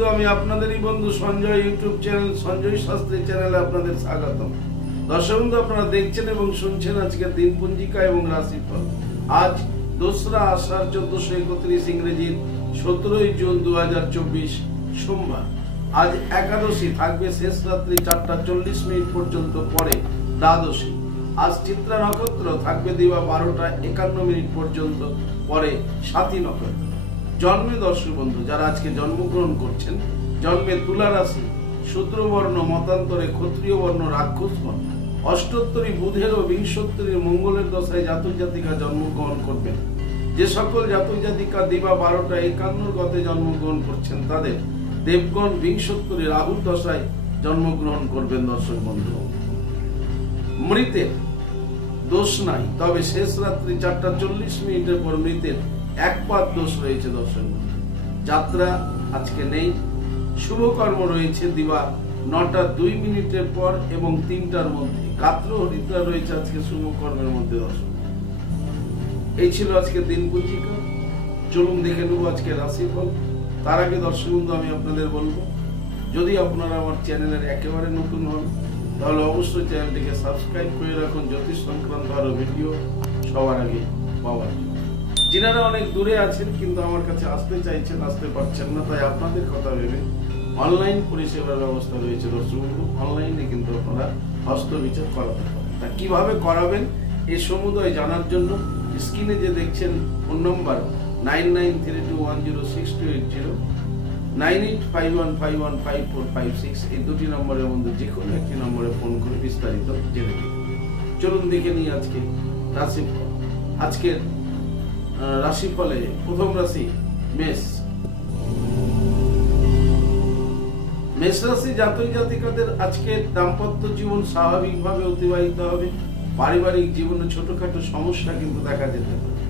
বন্ধু, আমি আপনাদেরই বন্ধু সঞ্জয়, ইউটিউব চ্যানেল সঞ্জয় শাস্ত্রী চ্যানেলে আপনাদের স্বাগতম। দর্শক বন্ধু, আপনারা দেখছেন এবং শুনছেন আজকের দিন পঞ্জিকা এবং রাশিফল। আজ 2রা আষাঢ় 1431 ইংরেজির 17 জুন 2024 সোমবার। আজ একাদশী, থাকবে শেষ রাত্রি 4টা 40 মিনিট পর্যন্ত, পরে দ্বাদশী। আজ চিত্রা নক্ষত্র, থাকবে দিবা 12টা 51 মিনিট পর্যন্ত, পরে সাথী নক্ষত্র। জন্মে দর্শক বন্ধু যারা আজকে জন্মগ্রহণ করছেন, জন্মে তুলা রাশি, শূদ্রবর্ণ, মতান্তরে ক্ষত্রিয় বর্ণ, রাক্ষস বর্ণ, অষ্টোত্তরী বুধের ও বিংশোত্তরী মঙ্গলের দশায় জাতক জাতিকা জন্মগ্রহণ করবেন। যে সকল জাতক জাতিকা দিবা 12টা 51 গতে জন্মগ্রহণ করছেন, তাদের দেবগণ বিংশোত্তরী রাহুর দশায় জন্মগ্রহণ করবেন। দর্শক বন্ধু, মৃতের দোষ নাই, তবে শেষ রাত্রি 4টা 40 মিনিটের পর মৃতের একপাত দোষ রয়েছে। দর্শক বন্ধু, যাত্রা আজকে নেই। শুভ কর্ম রয়েছে দিবা 9টা 2 মিনিটের পর এবং 3টার মধ্যে। গাত্র হরিদ্রা রয়েছে আজকে শুভ কর্মের মধ্যে। দর্শক, এই ছিল আজকে দিন পঞ্জিকা। চলুন দেখে নেব আজকে রাশিফল। তার আগে দর্শক বন্ধু আমি আপনাদের বলবো, যদি আপনারা আমার চ্যানেলের একেবারে নতুন হন, তাহলে অবশ্যই চ্যানেলটিকে সাবস্ক্রাইব করে রাখুন জ্যোতিষ সংক্রান্ত আরো ভিডিও সবার আগে পাওয়ার। যিনারা অনেক দূরে আছেন কিন্তু আমার কাছে আসতে চাইছেন, আসতে পারছেন না, তাই আপনাদের কথা ভেবে অনলাইন পরিষেবার ব্যবস্থা রয়েছে। দর্শক, অনলাইনে কিন্তু আপনারা হস্তবিচার করাতে পারেন। তা কিভাবে করাবেন এই সমুদয় জানার জন্য স্ক্রিনে যে দেখছেন ফোন নম্বর 9932106280, 9851515456, এই দুটি নম্বরের মধ্যে যে কোনো একটি নম্বরে ফোন করে বিস্তারিত জেনে নিন। চলুন দেখে নিই আজকে রাশিফল। আজকের রাশিফলে প্রথম রাশি মেষ। মেষ রাশি জাতক জাতিকাদের আজকে দাম্পত্য জীবন স্বাভাবিকভাবে অতিবাহিত হবে। পারিবারিক জীবনে ছোটখাটো সমস্যা কিন্তু দেখা যেতে পারে।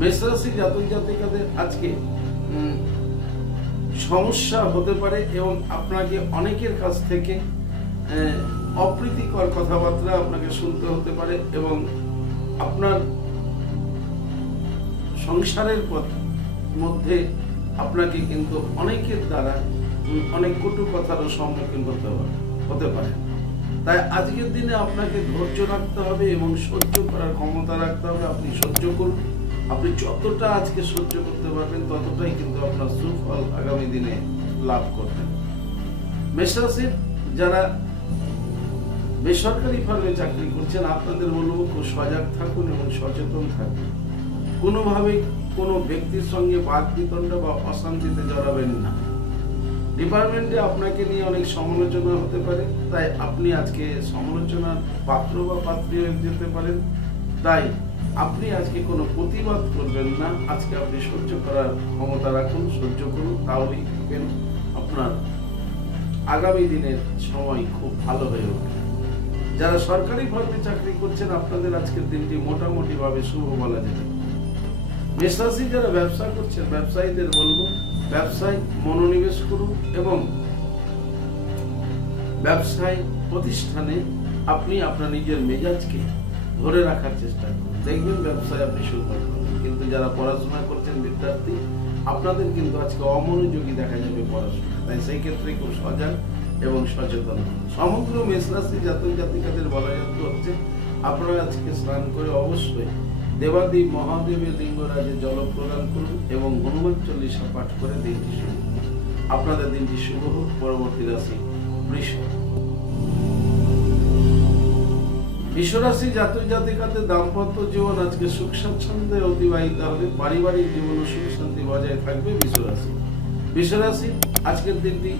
মেষ রাশি জাতক জাতিকাদের আজকে সমস্যা হতে পারে এবং আপনাকে অনেকের কাছ থেকে অপ্রীতিকর কথাবার্তা আপনাকে শুনতে হতে পারে এবং আপনার সংসারের মধ্যে আপনাকে কিন্তু অনেকের দ্বারা অনেক কটু কথারও সম্মুখীন হতে পারে। তাই আজকের দিনে আপনাকে ধৈর্য রাখতে হবে এবং সহ্য করার ক্ষমতা রাখতে হবে। আপনি সহ্য করুন। আপনি যতটা আজকে সহ্য করতে পারবেন ততটাই কিন্তু আপনার সুফল আগামী দিনে লাভ করবেন। মেষ রাশির যারা বেসরকারি ফার্মে চাকরি করছেন, আপনাদের বলবো খুব সজাগ থাকুন এবং সচেতন থাকুন। কোনোভাবেই কোনো ব্যক্তির সঙ্গে বাদ বিতণ্ডা বা অশান্তিতে জড়াবেন না। ডিপার্টমেন্টে আপনাকে নিয়ে অনেক সমালোচনা হতে পারে, তাই আপনি আজকে সমালোচনার পাত্র বা পাত্রী হয়ে যেতে পারেন। তাই আপনি আজকে কোনো প্রতিবাদ করবেন না। আজকে আপনি সহ্য করার ক্ষমতা রাখুন, সহ্য করুন, তাহলেই আপনার আগামী দিনের সময় খুব ভালো হয়ে উঠবে। যারা সরকারি ফার্মে চাকরি করছেন, আপনাদের আজকের দিনটি মোটামুটি ভাবে শুভ বলা যেতে পারে। মেষ রাশি যারা ব্যবসা করছেন, ব্যবসায়ীদের বলবো ব্যবসায় মনোনিবেশ করুন এবং ব্যবসায় প্রতিষ্ঠানে আপনি আপনার নিজের মেজাজকে ধরে রাখার চেষ্টা করুন। দেখবেন ব্যবসায় আপনি সুফল পাবেন। কিন্তু যারা পড়াশোনা করছেন বিদ্যার্থী, আপনাদের কিন্তু আজকে অমনোযোগী দেখা যাবে পড়াশোনা। তাই সেই ক্ষেত্রে খুব সজাগ এবং সচেতন হন। সমগ্র মেষ রাশি জাতক জাতিকাদের বলা যেতে হচ্ছে, আপনারা আজকে স্নান করে অবশ্যই দেবাদেব মহাদেবের লিঙ্গরাজে জল প্রদান করুন এবং হনুমান চল্লিশা পাঠ করে দিনটি শুরু করুন। আপনাদের দিনটি শুভ হোক। পরবর্তী রাশি বৃষ। বৃষ রাশি জাতক জাতিকাদের দাম্পত্য জীবন আজকে সুখ স্বাচ্ছন্দ্যে অতিবাহিত হবে। পারিবারিক জীবন ও সুখ শান্তি বজায় থাকবে। বৃষ রাশি আজকের দিনটি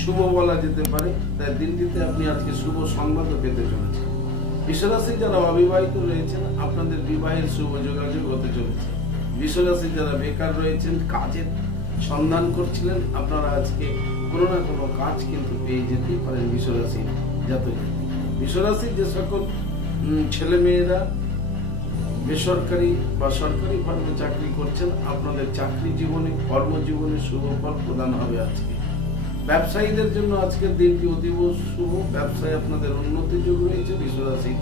শুভ বলা যেতে পারে, তাই দিনটিতে আপনি আজকে শুভ সংবাদও পেতে চলেছেন। বৃষ রাশি যারা অবিবাহিত রয়েছেন, আপনাদের বিবাহের শুভ যোগাযোগ হতে চলেছে। বৃষ রাশি যারা বেকার রয়েছেন, কাজের সন্ধান করছিলেন, আপনারা আজকে কোনো না কোনো কাজ কিন্তু পেয়ে যেতেই পারেন। বৃষ রাশি জাতক বৃষ রাশির যে সকল ছেলে মেয়েরা বেসরকারি বা সরকারি ফার্মে চাকরি করছেন, আপনাদের চাকরি জীবনে কর্মজীবনে শুভ ফল প্রদান হবে আজকে। ব্যবসায়ীদের জন্য আজকের দিনটি অতীব শুভ। ব্যবসায় আপনাদের উন্নতি যোগ রয়েছে বৃষ রাশি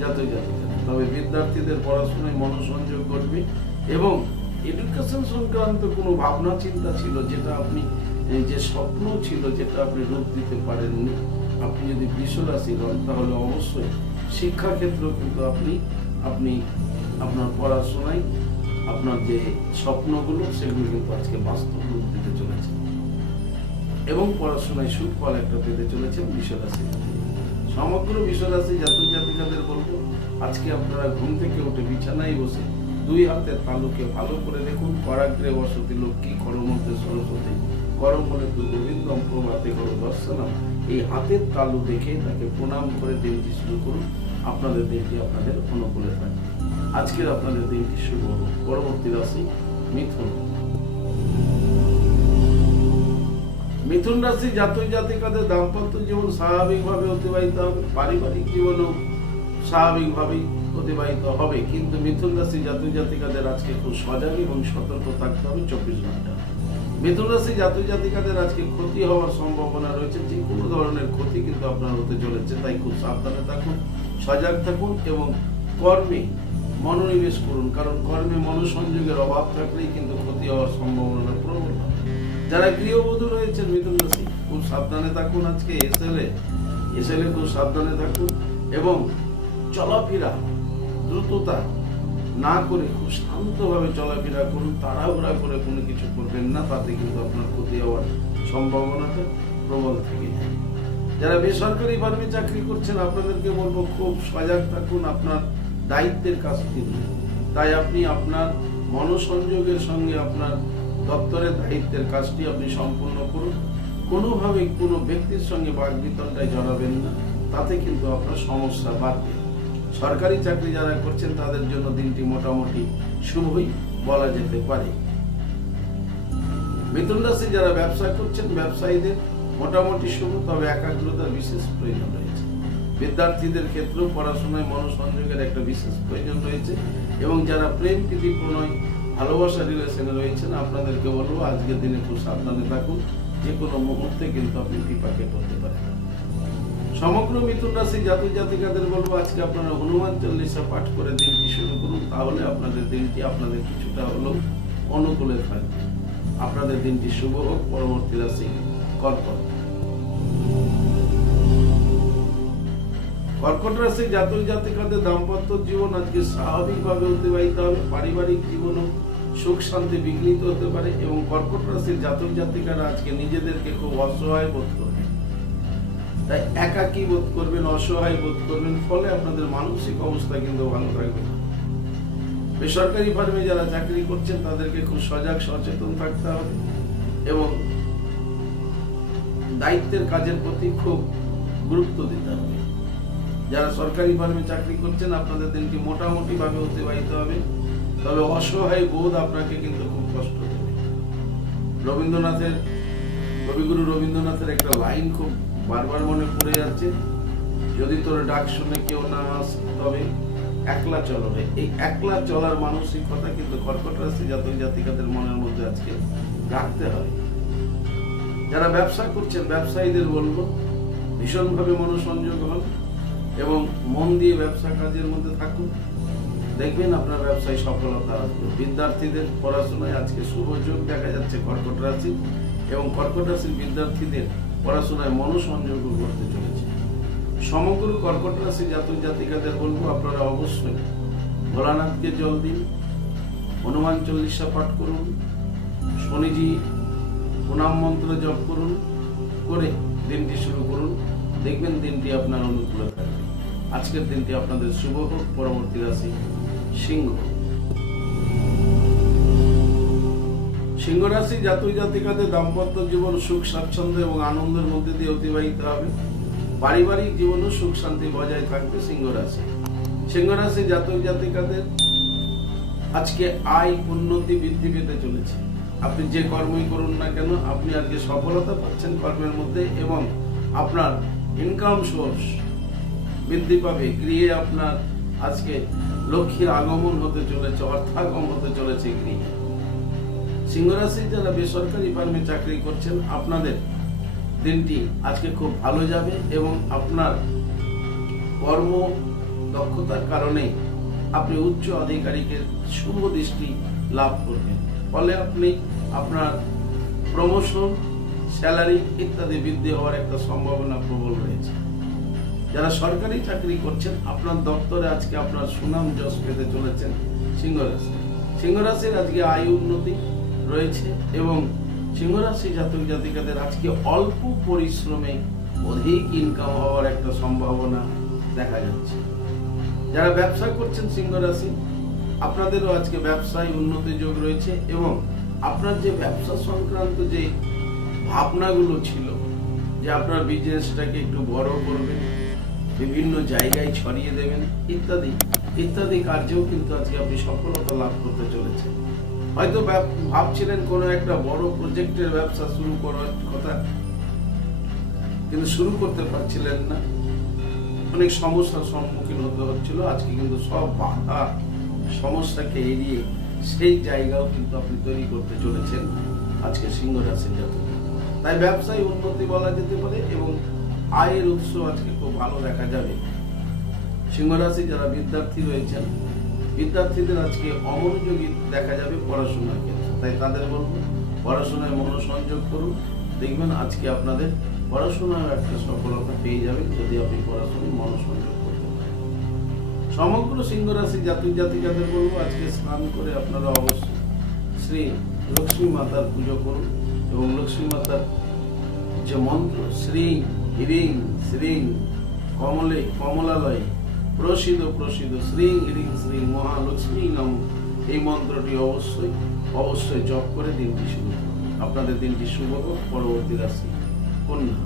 জাতক জাতিকা। তবে বিদ্যার্থীদের পড়াশোনায় মনোসংযোগ করবে এবং এডুকেশন সংক্রান্ত কোনো ভাবনা চিন্তা ছিল, যেটা আপনি যে স্বপ্ন ছিল, যেটা আপনি রূপ দিতে পারেননি, আপনি যদি বৃষ রাশি হন তাহলে অবশ্যই শিক্ষাক্ষেত্র কিন্তু আপনি আপনার পড়াশোনায় আপনার যে স্বপ্নগুলো সেগুলো কিন্তু আজকে বাস্তব রূপ দিতে চলেছে এবং পড়াশোনায় সুফল একটা পেতে চলেছেন বৃষ রাশি। সমগ্র বৃষ রাশি জাতক জাতিকাদের বলবো, আজকে আপনারা ঘুম থেকে উঠে বিছানায় বসে দুই হাতের তালুকে ভালো করে দেখুন। করাগ্রে বসতি লক্ষ্মী, করমধ্যে সরস্বতী, করম হলে তু গোবিন্দম প্রভাতে করো দর্শনম। এই হাতের তালু দেখে তাকে প্রণাম করে দিনটি শুরু করুন। আপনাদের দিনটি আপনাদের অনুকূলে থাকবে। আজকের আপনাদের দিনটি শুভ হোক। পরবর্তী রাশি মিথুন। মিথুন রাশি জাতক জাতিকাদের দাম্পত্য জীবন স্বাভাবিকভাবে অতিবাহিত হবে, পারিবারিক জীবনও স্বাভাবিকভাবেই অতিবাহিত হবে। কিন্তু মিথুন রাশি জাতক জাতিকাদের আজকে খুব সজাগ এবং সতর্ক থাকতে হবে 24 ঘন্টা। মিথুন রাশি জাতক জাতিকাদের আজকে ক্ষতি হওয়ার সম্ভাবনা রয়েছে, যে কোনো ধরনের ক্ষতি কিন্তু আপনার হতে চলেছে। তাই খুব সাবধানে থাকুন, সজাগ থাকুন এবং কর্মে মনোনিবেশ করুন, কারণ কর্মে মনোসংযোগের অভাব থাকলেই কিন্তু ক্ষতি হওয়ার সম্ভাবনা প্রবল। যারা গৃহবধূ রয়েছেন মিথুন রাশি, খুব সাবধানে থাকুন। আজকে এসএলে খুব সাবধানে থাকুন এবং চলাফেরা দ্রুততা না করে খুব শান্তভাবে চলাফেরা করুন। তাড়াহুড়া করে কোনো কিছু করবেন না, তাতে কিন্তু আপনার ক্ষতি হওয়ার সম্ভাবনাটা প্রবল থেকে যায়। যারা বেসরকারি ফার্মে চাকরি করছেন, আপনাদেরকে বলবো খুব সজাগ থাকুন, আপনার দায়িত্বের কাজটি নিয়ে। তাই আপনি আপনার মনোসংযোগের সঙ্গে আপনার দপ্তরের দায়িত্বের কাজটি আপনি সম্পূর্ণ করুন। কোনোভাবে কোনো ব্যক্তির সঙ্গে বাকবিতণ্ডায় জড়াবেন না, তাতে কিন্তু আপনার সমস্যা বাড়বে। সরকারি চাকরি যারা করছেন তাদের জন্য দিনটি মোটামুটি শুভই বলা যেতে পারে। মিথুন রাশি যারা ব্যবসা করছেন, ব্যবসায়ীদের মোটামুটি শুভ, তবে একাগ্রতার বিশেষ প্রয়োজন রয়েছে। বিদ্যার্থীদের ক্ষেত্রেও পড়াশোনায় মনোসংযোগের একটা বিশেষ প্রয়োজন রয়েছে এবং যারা প্রেম প্রীতি প্রণয় ভালোবাসা রিলেশনে রয়েছেন, আপনাদেরকে বলবো আজকের দিনে খুব সাবধানে থাকুন, যে কোনো মুহূর্তে কিন্তু আপনি বিপাকে পড়তে পারেন। সমগ্র মিথুন রাশি জাতক জাতিকাদের বলবো, আজকে আপনারা হনুমান চল্লিশা পাঠ করে দিনটি শুরু করুন, তাহলে আপনাদের দিনটি আপনাদের কিছুটা হলেও অনুকূলে থাকবে। আপনাদের দিনটি শুভ হোক। পরবর্তী রাশি কর্কট। কর্কট রাশি জাতক জাতিকাদের দাম্পত্য জীবন আজকে স্বাভাবিকভাবে অতিবাহিত হবে, পারিবারিক জীবনও সুখ শান্তি বিঘ্নিত হতে পারে এবং কর্কট রাশির জাতক জাতিকারা আজকে নিজেদেরকে খুব অসহায় বোধ করবেন। তাই একাকী বোধ করবেন, অসহায় বোধ করবেন, ফলে আপনাদের মানসিক অবস্থা কিন্তু ভালো থাকবে না। বেসরকারি ফার্মে যারা চাকরি করছেন তাদেরকে খুব সজাগ সচেতন থাকতে হবে এবং দায়িত্বের কাজের প্রতি খুব গুরুত্ব দিতে হবে। যারা সরকারি ফার্মে চাকরি করছেন, আপনাদের দিনটি মোটামুটি ভাবে অতিবাহিত হবে, তবে অসহায় বোধ আপনাকে কিন্তু খুব কষ্ট দেবে। কবিগুরু রবীন্দ্রনাথের একটা লাইন খুব বারবার মনে পড়ে যাচ্ছে, যদি তোর ডাক শুনে কেউ না আসে তবে একলা চলো রে। এই একলা চলার মানসিকতা কিন্তু কর্কট রাশি জাতক জাতিকাদের মনের মধ্যে আজকে রাখতে হবে। যারা ব্যবসা করছেন, ব্যবসায়ীদের বলবো ভীষণভাবে মনোসংযোগ হন এবং মন দিয়ে ব্যবসা কাজের মধ্যে থাকুন, দেখবেন আপনার ব্যবসায় সফলতা আসবে। বিদ্যার্থীদের পড়াশোনায় আজকে শুভ যোগ দেখা যাচ্ছে কর্কট রাশি এবং কর্কট রাশির বিদ্যার্থীদের পড়াশোনায় মনোসংযোগ করতে চলেছে। সমগ্র কর্কট রাশি জাতক জাতিকাদের বলবো, আপনারা অবশ্যই ভোলানাথকে জল দিন, হনুমান চল্লিশা পাঠ করুন, শনিজি প্রণাম মন্ত্র জপ করুন, করে দিনটি শুরু করুন, দেখবেন দিনটি আপনার অনুকূলে থাকবে। আজকের দিনটি আপনাদের শুভ হোক। পরবর্তী রাশি সিংহ। সিংহ রাশি জাতক জাতিকাদের দাম্পত্য জীবন সুখ স্বাচ্ছন্দ্য এবং আনন্দের মধ্যে দিয়ে অতিবাহিত হবে, পারিবারিক জীবনও সুখ শান্তি বজায় থাকবে। সিংহ রাশি জাতক জাতিকাদের আজকে আয় উন্নতি বৃদ্ধি পেতে চলেছে। আপনি যে কর্মই করুন না কেন, আপনি আজকে সফলতা পাচ্ছেন কর্মের মধ্যে এবং আপনার ইনকাম সোর্স বৃদ্ধি পাবে। গৃহে আপনার আজকে লক্ষ্মীর আগমন হতে চলেছে, অর্থাগম হতে চলেছে গৃহে। সিংহ রাশি যারা বেসরকারি ফার্মে চাকরি করছেন, আপনাদের দিনটি আজকে খুব ভালো যাবে এবং আপনার কর্ম দক্ষতার কারণে আপনি উচ্চ আধিকারিকের শুভ দৃষ্টি লাভ করবেন। ফলে আপনি আপনার প্রমোশন, স্যালারি ইত্যাদি বৃদ্ধি হওয়ার একটা সম্ভাবনা প্রবল রয়েছে। যারা সরকারি চাকরি করছেন, আপনার দপ্তরে আজকে আপনার সুনাম যশ পেতে চলেছেন সিংহ রাশি। সিংহ রাশির আজকে আয় উন্নতি রয়েছে এবং সিংহ রাশি জাতক জাতিকাদের আজকে অল্প পরিশ্রমে অধিক ইনকাম হওয়ার একটা সম্ভাবনা দেখা যাচ্ছে। যারা ব্যবসা করছেন সিংহ রাশি, আপনাদেরও আজকে ব্যবসায় উন্নতি যোগ রয়েছে এবং আপনার যে ব্যবসা সংক্রান্ত যে ভাবনাগুলো ছিল যে আপনার বিজনেসটাকে একটু বড় করবেন, বিভিন্ন জায়গায় ছড়িয়ে দেবেন ইত্যাদি ইত্যাদি কার্যেও কিন্তু আজকে আপনি সফলতা লাভ করতে চলেছেন। হয়তো ভাবছিলেন কোনো একটা বড় প্রজেক্টের ব্যবসা শুরু করার কথা, কিন্তু শুরু করতে পারছিলেন না, অনেক সমস্যার সম্মুখীন হতে হচ্ছিল। আজকে কিন্তু সব বাধা সমস্যাকে এড়িয়ে সেই জায়গাও কিন্তু আপনি তৈরি করতে চলেছেন আজকে সিংহ রাশির জাতক। তাই ব্যবসায় উন্নতি বলা যেতে পারে এবং আয়ের উৎস আজকে খুব ভালো দেখা যাবে। সিংহ রাশি যারা বিদ্যার্থী রয়েছেন, বিদ্যার্থীদের আজকে অমনোযোগী দেখা যাবে পড়াশোনার ক্ষেত্রে। তাই তাদের বলবো পড়াশোনায় মনোসংযোগ করুন, দেখবেন আজকে আপনাদের পড়াশোনার একটা সফলতা পেয়ে যাবেন যদি আপনি পড়াশোনায় মনোসংযোগ করতে পারেন। সমগ্র সিংহ রাশি জাতক জাতিকাদের বলবো আজকে স্নান করে আপনারা অবশ্যই শ্রী লক্ষ্মী মাতার পুজো করুন এবং লক্ষ্মী মাতার যে মন্ত্র শ্রীং হ্রিং শ্রীং কমলে কমলালয় প্রসিদ্ধ প্রসিদ্ধ শ্রীং হ্রিং শ্রীং মহালক্ষ্মী নাম, এই মন্ত্রটি অবশ্যই অবশ্যই জপ করে দিনটি শুরু করুন। আপনাদের দিনটি শুভ হোক। পরবর্তী রাশি কন্যা।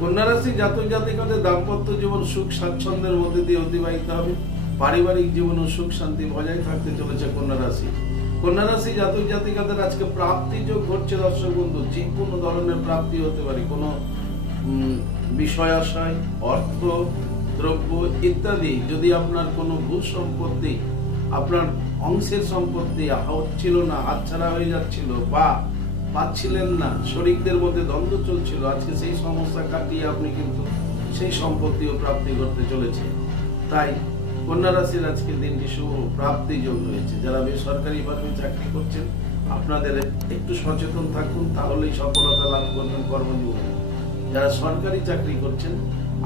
কন্যা রাশি জাতক জাতিকাদের দাম্পত্য জীবন সুখ স্বাচ্ছন্দ্যের মধ্যে দিয়ে অতিবাহিত হবে। পারিবারিক জীবনে সুখ শান্তি বজায় থাকতে চলেছে কন্যা রাশি। কন্যা রাশি জাতক জাতিকাদের আজকে প্রাপ্তি যোগ ঘটছে। দর্শক বন্ধু, যে কোনো ধরনের প্রাপ্তি হতে পারে, কোনো বিষয় আশয়, অর্থ, দ্রব্য ইত্যাদি। যদি আপনার কোনো ভূ সম্পত্তি, আপনার অংশের সম্পত্তি হচ্ছিল না, হাতছাড়া হয়ে যাচ্ছিল বা পাচ্ছিলেন না, শরিকদের মধ্যে দ্বন্দ্ব চলছিল, আজকে সেই সমস্যা কাটিয়ে আপনি কিন্তু সেই সম্পত্তিও প্রাপ্তি করতে চলেছে। তাই কন্যা রাশির আজকের দিনটি শুভ প্রাপ্তি যোগ রয়েছে। যারা বেসরকারি ভাবে চাকরি করছেন, আপনাদের একটু সচেতন থাকুন, তাহলেই সফলতা লাভ করবেন কর্মজীবনে। যারা সরকারি চাকরি করছেন,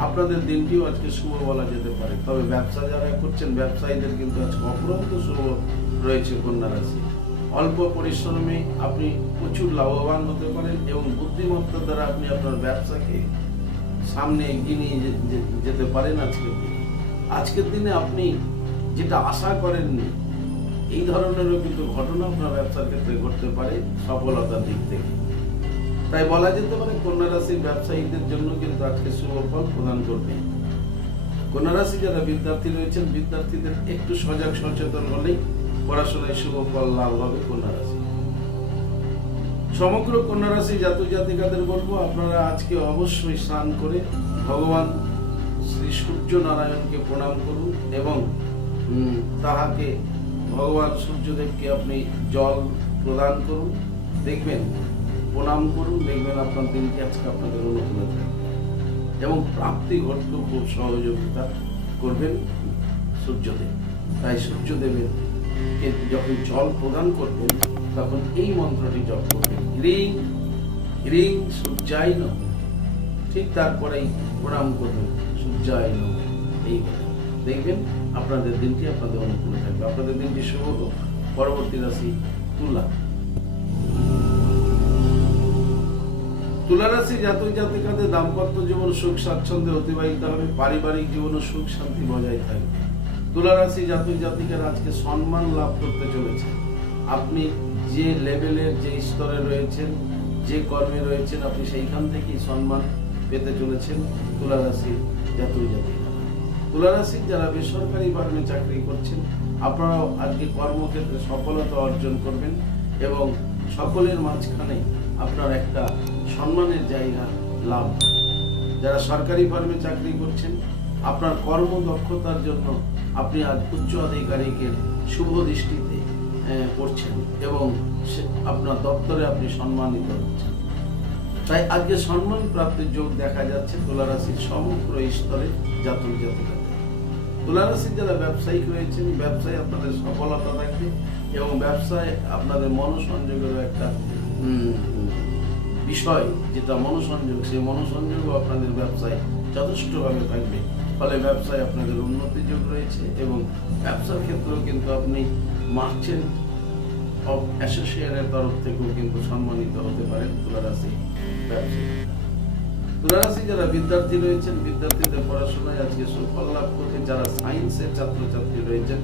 আপনাদের দিনটিও আজকে শুভ বলা যেতে পারে। তবে ব্যবসা যারা করছেন, ব্যবসায়ীদের কিন্তু আজকে অপরন্ত শুভ রয়েছে কন্যা রাশি। অল্প পরিশ্রমে আপনি প্রচুর লাভবান হতে পারেন এবং বুদ্ধিমত্তার দ্বারা আপনি আপনার ব্যবসাকে সামনে এগিয়ে নিয়ে যেতে পারেন। আজকের দিনে আপনি যেটা আশা করেননি, এই ধরনেরও কিন্তু ঘটনা আপনার ব্যবসার ক্ষেত্রে ঘটতে পারে সফলতার দিক থেকে। তাই বলা যেতে পারে কন্যা রাশির ব্যবসায়ীদের জন্য কিন্তু আজকে শুভ ফল প্রদান করবে। কন্যা রাশি যারা বিদ্যার্থী রয়েছেন, বিদ্যার্থীদের একটু সজাগ সচেতন হলেই পড়াশোনায় শুভ ফল লাভ হবে কন্যা রাশি। সমগ্র কন্যা রাশি জাতক জাতিকাদের বলবো আপনারা আজকে অবশ্যই স্নান করে ভগবান শ্রী সূর্য নারায়ণকে প্রণাম করুন এবং তাহাকে ভগবান সূর্যদেবকে আপনি জল প্রদান করুন, দেখবেন প্রণাম করুন, দেখবেন আপনার দিনটি আজকে আপনাদের অনুকূলে থাকবে এবং প্রাপ্তি ঘটতে খুব সহযোগিতা করবেন সূর্যদেব। তাই সূর্যদেবের যখন জল প্রদান করবেন তখন এই মন্ত্রটি জপ করবেন, হ্রিং হ্রিং সূর্যায় নমঃ। ঠিক তারপরেই প্রণাম করবেন সূর্যায় নমঃ। এই দেখবেন আপনাদের দিনটি আপনাদের অনুকূলে থাকবে। আপনাদের দিনটি শুভ হোক। পরবর্তী রাশি তুলা। তুলা রাশি জাতক জাতিকাদের দাম্পত্য জীবন সুখ স্বাচ্ছন্দ্যে অতিবাহিত হবে। পারিবারিক জীবনে সুখ শান্তি বজায় থাকবে। তুলা রাশি জাতক জাতিকারা আজকে সম্মান লাভ করতে চলেছে। আপনি যে লেভেলের, যে স্তরে রয়েছেন, যে কর্মে রয়েছেন, আপনি সেইখান থেকেই সম্মান পেতে চলেছেন তুলা রাশির জাতক জাতিকারা। তুলা রাশির যারা বেসরকারি ফার্মে চাকরি করছেন, আপনারাও আজকে কর্মক্ষেত্রে সফলতা অর্জন করবেন এবং সকলের মাঝখানে আপনার একটা সম্মানের জায়গা লাভ। যারা সরকারি ফার্মে চাকরি করছেন, আপনার কর্মদক্ষতার জন্য আপনি আজ উচ্চ আধিকারিকের শুভ দৃষ্টিতে পড়ছেন এবং আপনার দপ্তরে আপনি সম্মানিত হচ্ছেন। তাই আজকে সম্মান প্রাপ্তির যোগ দেখা যাচ্ছে তুলা রাশির সমগ্র স্তরে জাতক জাতিকাদের। তুলা রাশি যারা ব্যবসায়িক রয়েছেন, ব্যবসায় আপনাদের সফলতা থাকবে এবং ব্যবসায় আপনাদের মনোসংযোগের একটা বিষয় যেটা মনোসংযোগ, সেই মনোসংযোগও আপনাদের ব্যবসায় যথেষ্টভাবে থাকবে। ফলে ব্যবসায় আপনাদের উন্নতির যোগ রয়েছে এবং ব্যবসার ক্ষেত্রেও কিন্তু আপনি মার্চেন্ট অফ অ্যাসোসিয়েশনের তরফ থেকেও কিন্তু সম্মানিত হতে পারেন তুলা রাশি ব্যবসায়ী। তুলা রাশি যারা বিদ্যার্থী রয়েছেন, বিদ্যার্থীদের পড়াশোনায় আজকে সুফল লাভ করবে। যারা সায়েন্সের ছাত্রছাত্রী রয়েছেন,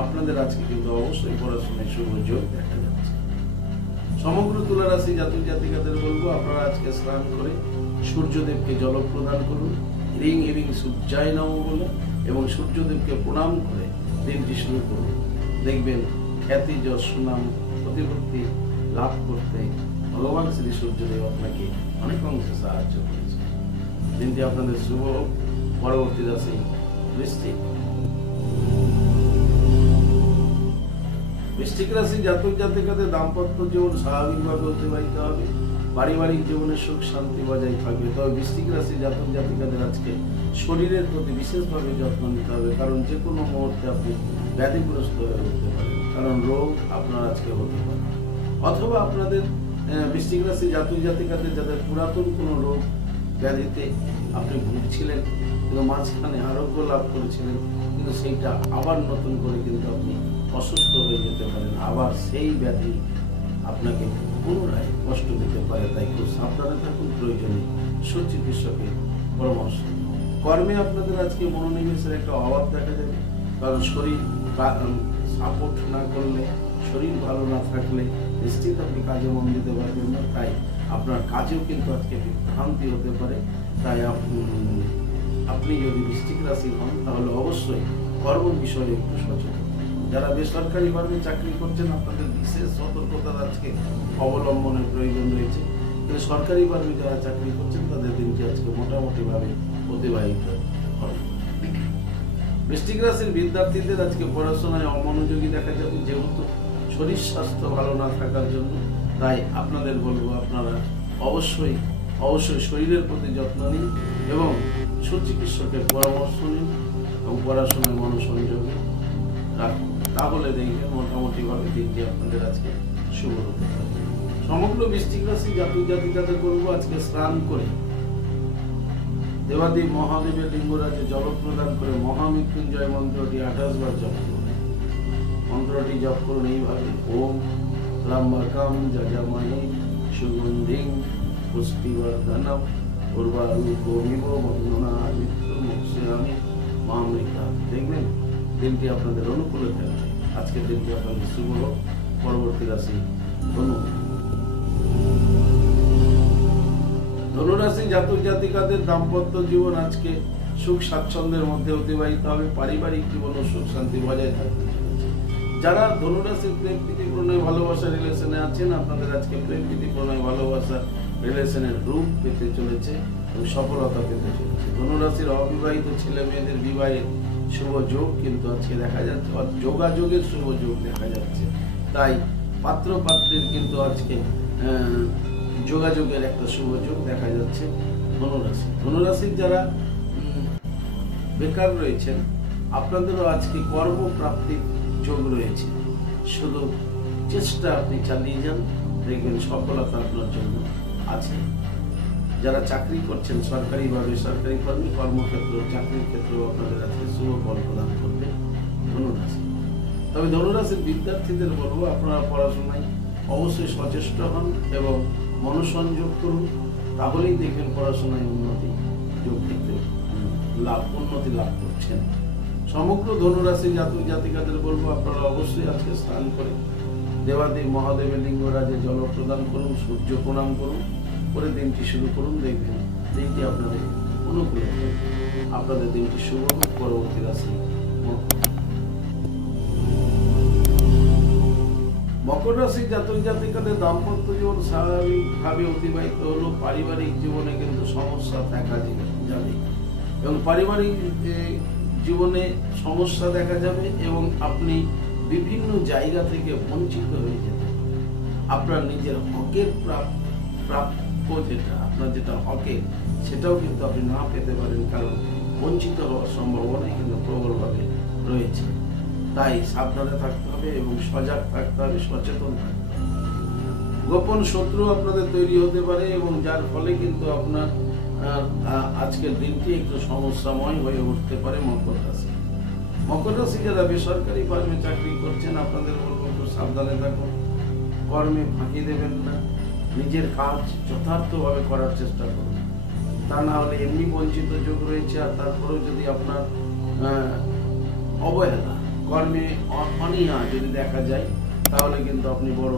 আপনাদের আজকে কিন্তু অবশ্যই পড়াশোনায় শুভ যোগ দেখা যাচ্ছে। সমগ্র তুলা রাশি জাতক জাতিকাদের বলবো, আপনারা আজকে স্নান করে সূর্যদেবকে জল প্রদান করুন, রিং হিরিং সূর্যায় নমঃ বলে এবং সূর্যদেবকে প্রণাম করে দিনটি শুরু করুন। দেখবেন খ্যাতি, যশ, সুনাম, প্রতিপত্তি লাভ করতে ভগবান শ্রী সূর্যদেব আপনাকে অনেক অংশে সাহায্য করেছে। দিনটি আপনাদের শুভ হোক। পরবর্তী রাশি বৃশ্চিক। বৃশ্চিক রাশি জাতক জাতিকাদের দাম্পত্য জীবন স্বাভাবিকভাবে অতিবাহিত হবে, পারিবারিক জীবনে সুখ শান্তি বজায় থাকবে। তবে বৃশ্চিক রাশি জাতক জাতিকাদের আজকে শরীরের প্রতি বিশেষভাবে যত্ন নিতে হবে, কারণ যে কোনো মুহূর্তে আপনি ব্যাধিগ্রস্ত হয়ে উঠতে পারেন, কারণ রোগ আপনার আজকে হতে পারে। অথবা আপনাদের বৃশ্চিক রাশি জাতক জাতিকাদের যাদের পুরাতন কোনো রোগ ব্যাধিতে আপনি ভুগছিলেন কিন্তু মাঝখানে আরোগ্য লাভ করেছিলেন, কিন্তু সেইটা আবার নতুন করে কিন্তু আপনি অসুস্থ হয়ে যেতে পারেন, আবার সেই ব্যাধি আপনাকে পুনরায় কষ্ট দিতে পারে। তাই খুব সাবধানে থাকুন, প্রয়োজনে সুচিকিৎসকের পরামর্শ। কর্মে আপনাদের আজকে মনোনিবেশের একটা অভাব দেখা যাবে, কারণ শরীর সাপোর্ট না করলে, শরীর ভালো না থাকলে নিশ্চিত আপনি কাজে মন দিতে পারবেন না। তাই আপনার কাজেও কিন্তু আজকে বিভ্রান্তি হতে পারে। তাই আপনি যদি বৃশ্চিক রাশি হন তাহলে অবশ্যই কর্ম বিষয়ে একটু সচেতন। যারা বেসরকারি কর্মে চাকরি করছেন, আপনাদের বিশেষ সতর্কতার আজকে অবলম্বনের প্রয়োজন রয়েছে। কিন্তু সরকারি কর্মে যারা চাকরি করছেন তাদের দিনটি আজকে মোটামুটিভাবে অতিবাহিত হবে। বৃশ্চিক রাশির বিদ্যার্থীদের আজকে পড়াশোনায় অমনোযোগী দেখা যাবে, যেহেতু শরীর স্বাস্থ্য ভালো না থাকার জন্য। তাই আপনাদের বলবো, আপনারা অবশ্যই শরীরের প্রতি যত্ন নিন এবং সুচিকিৎসকের পরামর্শ নিন এবং পড়াশোনায় মনোসংযোগে রাখুন। তাহলে দেখবেন মোটামুটিভাবে দিনটি আপনাদের আজকে শুভ হতে পারে। সমগ্র বৃশ্চিক রাশি জাতক জাতিকাদের বলবো, আজকে স্নান করে দেবাদেব মহাদেবের লিঙ্গরাজে জল প্রদান করে মহামৃত্যুঞ্জয় মন্ত্রটি 28 বার জপ করুন। মন্ত্রটি জপ করুন এইভাবে: ওম ত্র্যম্বকম যজামহে সুগন্ধিং পুষ্টিবর্ধনম উর্বারুকমিব বন্দনামিত্রমুক্ষামি মামৃতা। দেখবেন দিনটি আপনাদের অনুকূলে থাকবে। আজকের দিনটি আপনাদের শুভ হোক। পরবর্তী রাশি ধনু। ধনুরাশি জাতক জাতিকাদের দাম্পত্য জীবন আজকে সুখ স্বাচ্ছন্দ্যের মধ্যে অতিবাহিত হবে, পারিবারিক জীবন ও সুখ শান্তি বজায় থাকবে। যারা ধনুরাশির প্রেম প্রীতি প্রণয় ভালোবাসা রিলেশনে আছেন, আপনাদের আজকে প্রেম প্রীতি প্রণয় ভালোবাসা রিলেশনের রূপ পেতে চলেছে এবং সফলতা পেতে চলেছে। ধনুরাশির অবিবাহিত ছেলে মেয়েদের বিবাহের শুভ যোগ কিন্তু আজকে দেখা যাচ্ছে, যোগাযোগের শুভ যোগ দেখা যাচ্ছে। তাই পাত্র পাত্রীর কিন্তু আজকে যোগাযোগের একটা শুভ যোগ দেখা যাচ্ছে। ধনুরাশির যারা বেকার রয়েছেন, আপনাদেরও আজকে কর্মপ্রাপ্তির যোগ রয়েছে। শুধু চেষ্টা আপনি চালিয়ে যান, দেখবেন সফলতা আপনার জন্য আছে। যারা চাকরি করছেন সরকারি বা বেসরকারি কর্মী, কর্মক্ষেত্র চাকরির ক্ষেত্রেও আপনাদের আজকে শুভ ফল প্রদান করবে ধনুরাশি। তবে ধনুরাশির বিদ্যার্থীদের বলবো, আপনারা পড়াশোনায় অবশ্যই সচেষ্ট হন এবং মনোসংযোগ করুন, তাহলেই দেখবেন পড়াশোনায় উন্নতি লাভ করছেন। সমগ্র ধনুরাশি জাতক জাতিকাদের বলবো, আপনারা অবশ্যই আজকে স্নান করে দেবাদেব মহাদেবের লিঙ্গরাজে জল প্রদান করুন, সূর্য প্রণাম করুন, করে দিনটি শুরু করুন। দেখবেন দিনটি আপনাদের অনুকূলে হবে। আপনাদের দিনটি শুভ হোক। পরবর্তী রাশি মকর রাশি জাতক জাতিকাদের দাম্পত্য জীবন স্বাভাবিকভাবে অতিবাহিত হলো, পারিবারিক জীবনে কিন্তু সমস্যা দেখা যাবে এবং পারিবারিক জীবনে সমস্যা দেখা যাবে এবং আপনি বিভিন্ন জায়গা থেকে বঞ্চিত হয়ে যেতে, আপনার নিজের হকের প্রাপ্য যেটা আপনার যেটা হকের সেটাও কিন্তু আপনি না পেতে পারেন, কারণ বঞ্চিত হওয়ার সম্ভাবনাই কিন্তু প্রবলভাবে রয়েছে। তাই সাবধানে থাকতে হবে এবং সজাগ থাকতে হবে, সচেতন থাকতে হবে। গোপন শত্রু আপনাদের তৈরি হতে পারে এবং যার ফলে কিন্তু আপনার আজকের দিনটি একটু সমস্যাময় হয়ে উঠতে পারে। মকর রাশি যারা বেসরকারি ফার্মে চাকরি করছেন, আপনাদের বলবো একটু সাবধানে থাকুন, কর্মে ফাঁকি দেবেন না, নিজের কাজ যথার্থভাবে করার চেষ্টা করুন। তা না হলে এমনি বঞ্চিত যোগ রয়েছে, আর তারপরেও যদি আপনার অবহেলা, কর্মে অনীহা যদি দেখা যায়, তাহলে কিন্তু আপনি বড়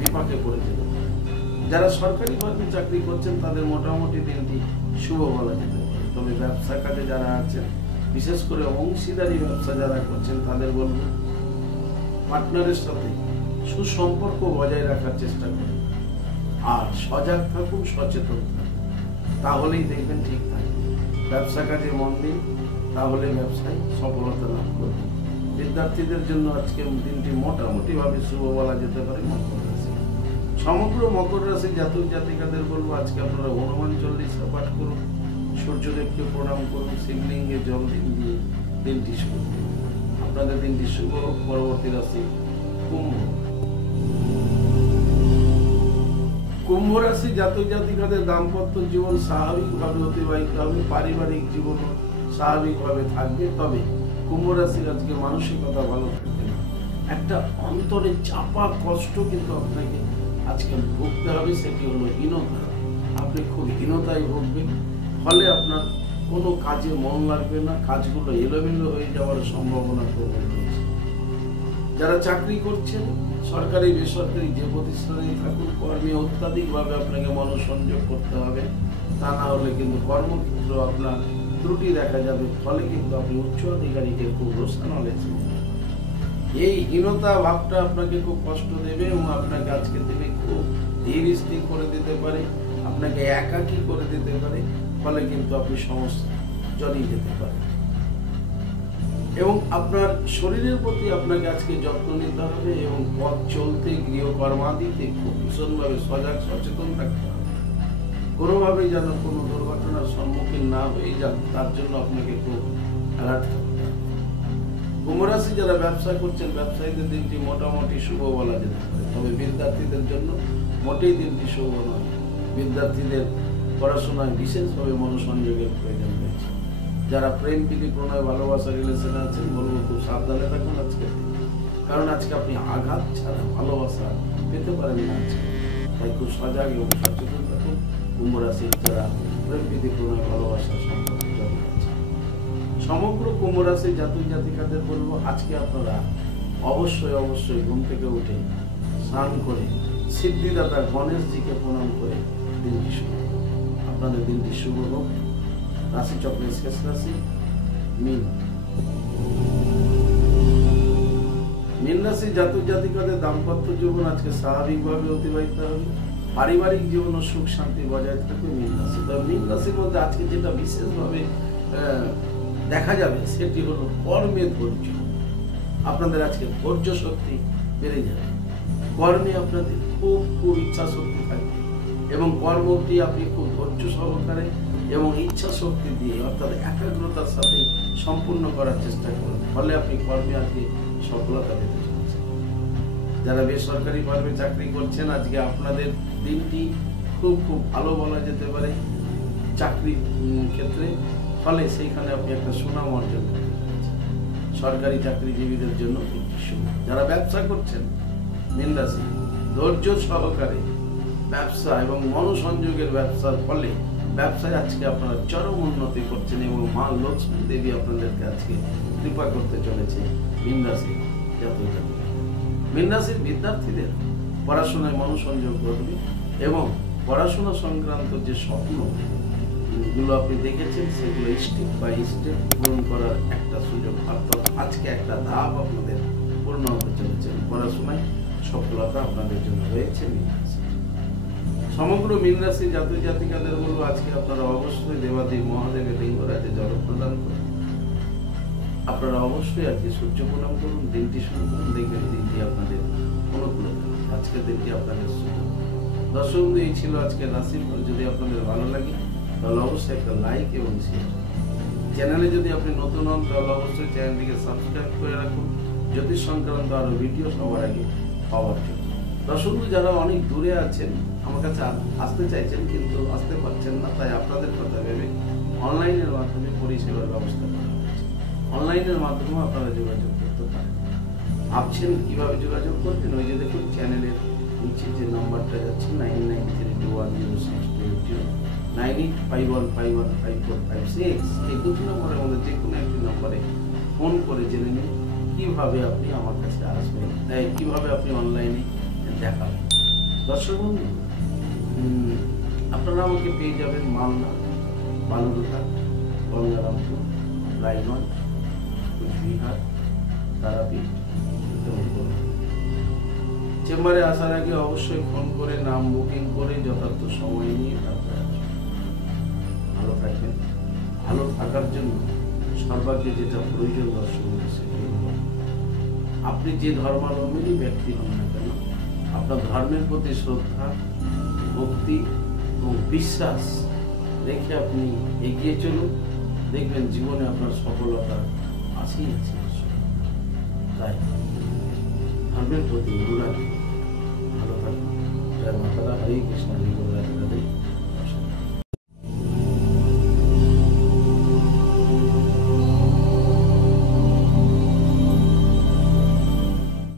বিপাকে পড়ে যেতে পারেন। যারা সরকারি ফার্মে চাকরি করছেন তাদের মোটামুটি দিনটি শুভ বলা যেতে পারে। তবে ব্যবসা কাজে যারা আছেন, বিশেষ করে অংশীদারি ব্যবসা যারা করছেন, তাদের বলবো পার্টনারের সাথে সুসম্পর্ক বজায় রাখার চেষ্টা করুন, আর সজাগ থাকুন, সচেতন থাকুন, তাহলেই দেখবেন ঠিক থাকবে। ব্যবসা কাজে মন দিন, তাহলে ব্যবসায় সফলতা লাভ করবেন। বিদ্যার্থীদের জন্য আজকে দিনটি মোটামুটি ভাবে শুভ বলা যেতে পারে। মকর রাশি, সমগ্র মকর রাশি জাতক জাতিকাদের বলবো আজকে আপনারা হনুমান চল্লিশা পাঠ করুন, সূর্যদেবকে প্রণাম করুন, শিবলিঙ্গে জল দিয়ে দিনটি শুভ করুন। আপনাদের দিনটি শুভ হোক। পরবর্তী রাশি কুম্ভ রাশি জাতক জাতিকাদের দাম্পত্য জীবন স্বাভাবিকভাবে অতিবাহিত হবে, পারিবারিক জীবন স্বাভাবিকভাবে থাকবে। তবে কুম্ভ রাশির আজকে মানসিকতা ভালো থাকবে না, একটা অন্তরে চাপা কষ্ট কিন্তু আপনাকে আজকে ভুগতে হবে, সেটি হলো হীনতা। আপনি খুব হীনতায় ভুগবেন, ফলে আপনার কোনো কাজে মন লাগবে না, কাজগুলো এলোমেলো হয়ে যাওয়ার সম্ভাবনা প্রবল রয়েছে। যারা চাকরি করছেন, সরকারি বেসরকারি যে প্রতিষ্ঠানে থাকুন, কর্মে অত্যাধিকভাবে আপনাকে মনোসংযোগ করতে হবে, তা না হলে কিন্তু কর্মক্ষেত্র আপনার ত্রুটি দেখা যাবে, ফলে কিন্তু আপনি উচ্চ আধিকারিকে খুব রোষান হলেছেন। এই হীনতা ভাবটা আপনাকে খুব কষ্ট দেবে এবং আপনাকে আজকের দিনে খুব ধীর স্থির করে দিতে পারে, আপনাকে একাকী করে দিতে পারে, ফলে কিন্তু আপনি সমস্যা জড়িয়ে যেতে পারেন। এবং আপনার শরীরের প্রতি আপনাকে আজকে যত্ন নিতে হবে এবং পথ চলতে, গৃহকর্মাদিতে খুব ভীষণভাবে সজাগ সচেতন থাকতে হবে। কোনোভাবেই যেন কোনো দুর্ঘটনার সম্মুখীন না হয়ে যান, তার জন্য আপনাকে খুব অ্যালার্ট থাকতে হবে। কুম্ভ রাশি যারা ব্যবসা করছেন, ব্যবসায়ীদের দিনটি মোটামুটি শুভ বলা যেতে পারে। তবে বিদ্যার্থীদের জন্য মোটেই দিনটি শুভ নয়। বিদ্যার্থীদের পড়াশোনায় বিশেষভাবে মনোসংযোগের প্রয়োজন রয়েছে। যারা প্রেম প্রীতি প্রণয় ভালোবাসা রিলেশনে আছেন, বলবো খুব সাবধানে থাকুন আজকে, কারণ আজকে আপনি আঘাত ছাড়া ভালোবাসা পেতে পারেন না আজকে। তাই খুব সজাগ এবং সচেতন থাকুন। কুম্ভ রাশির যারা প্রেম প্রীতি প্রণয় ভালোবাসার সম্পর্কে জড়িয়ে আছে, সমগ্র কুম্ভ রাশির জাতক জাতিকাদের বলবো আজকে আপনারা অবশ্যই ঘুম থেকে উঠে স্নান করে সিদ্ধিদাতা গণেশজিকে প্রণাম করে দিনটি শুভ। আপনাদের দিনটি শুভ হোক। রাশি চক্রের শেষ রাশি মীন। মীন রাশি জাতক জাতিকাদের দাম্পত্য জীবন আজকে স্বাভাবিকভাবে অতিবাহিত হবে, পারিবারিক জীবন ও সুখ শান্তি বজায় থাকবে মীন রাশি। তবে মীন রাশির মধ্যে আজকে যেটা বিশেষভাবে দেখা যাবে, সেটি হলো কর্মের ধৈর্য। আপনাদের আজকে ধৈর্য শক্তি বেড়ে যাবে, কর্মে আপনাদের খুব ইচ্ছা শক্তি থাকবে এবং কর্মটি আপনি খুব ধৈর্য সহকারে এবং ইচ্ছা শক্তি দিয়ে অর্থাৎ একাগ্রতার সাথে সম্পূর্ণ করার চেষ্টা করুন, ফলে আপনি কর্মে আজকে সফলতা পেতে চলেছেন। যারা বেসরকারি ফার্মে চাকরি করছেন, আজকে আপনাদের দিনটি খুব ভালো বলা যেতে পারে চাকরির ক্ষেত্রে, ফলে সেইখানে আপনি একটা সুনাম অর্জন করতে পারছেন। সরকারি চাকরিজীবীদের জন্য শুভ। যারা ব্যবসা করছেন, মীন রাশি ধৈর্য সহকারে ব্যবসা এবং মনোসংযোগের ব্যবসার ফলে ব্যবসায় আজকে আপনারা চরম উন্নতি করছেন এবং মা লক্ষ্মী দেবী আপনাদেরকে আজকে কৃপা করতে চলেছে। মীন রাশি জাতক জাতিকা, মীন রাশির বিদ্যার্থীদের পড়াশোনায় মনোসংযোগ করবে এবং পড়াশোনা সংক্রান্ত যে স্বপ্নগুলো আপনি দেখেছেন, সেগুলো স্টেপ বাই স্টেপ পূরণ করার একটা সুযোগ, অর্থাৎ আজকে একটা ধাপ আপনাদের পূর্ণ হতে চলেছে। পড়াশোনায় সফলতা আপনাদের জন্য রয়েছে মীন রাশি। সমগ্র মীন রাশি জাতক জাতিকাদের বলবো আজকে আপনারা অবশ্যই দেবাদেব মহাদেবের লিঙ্গরাজে জল প্রদান করুন। আপনারা অবশ্যই আজকে সূর্য প্রণাম করুন, দিনটি শুরু করুন, দেখবেন দিনটি আপনাদের অনুকূল। আজকের দিনটি আপনাদের শুভ। দর্শক, এই ছিল আজকের রাশিফল। যদি আপনাদের ভালো লাগে তাহলে অবশ্যই একটা লাইক এবং শেয়ার। চ্যানেলে যদি আপনি নতুন হন তাহলে অবশ্যই চ্যানেলটিকে সাবস্ক্রাইব করে রাখুন জ্যোতিষ সংক্রান্ত আরো ভিডিও সবার আগে পাওয়ার জন্য। দর্শক যারা অনেক দূরে আছেন, আমার কাছে আসতে চাইছেন কিন্তু আসতে পারছেন না, তাই আপনাদের কথা ভেবে অনলাইনের মাধ্যমে পরিষেবার ব্যবস্থা করা হয়েছে। অনলাইনের মাধ্যমে আপনারা যোগাযোগ করতে পারেন। ভাবছেন কিভাবে যোগাযোগ করবেন? ওই যে দেখুন চ্যানেলের নিচে যে নাম্বারটা যাচ্ছে 9932106280, 9851515456, এই দুটি নম্বরের মধ্যে যে কোনো একটি নম্বরে ফোন করে জেনে নিন কিভাবে আপনি আমার কাছে আসবেন, কিভাবে আপনি অনলাইনে দেখাবেন। দর্শক বন্ধু, আপনারা আমাকে পেয়ে যাবেন মালদা, বালুরঘাট, গঙ্গারামপুর, রায়গঞ্জ, কুচবিহার, তারাপীঠ। চেম্বারে আসার আগে অবশ্যই ফোন করে নাম বুকিং করে যথার্থ সময় নিয়ে তারপরে আসবেন। ভালো থাকবেন। ভালো থাকার জন্য সর্বাগ্রে যেটা প্রয়োজন দর্শক, আপনি যে ধর্মাবলম্বী ব্যক্তি হন না কেন, আপনার ধর্মের প্রতি শ্রদ্ধা, ভক্তি এবং বিশ্বাস রেখে আপনি এগিয়ে চলুন, দেখবেন জীবনে আপনার সফলতা আছেই আছে। তাই ধর্মের প্রতি অনুরাগ। ভালো থাকুন। জয় মাতারা। হরে কৃষ্ণ। হরে রাধে রাধে।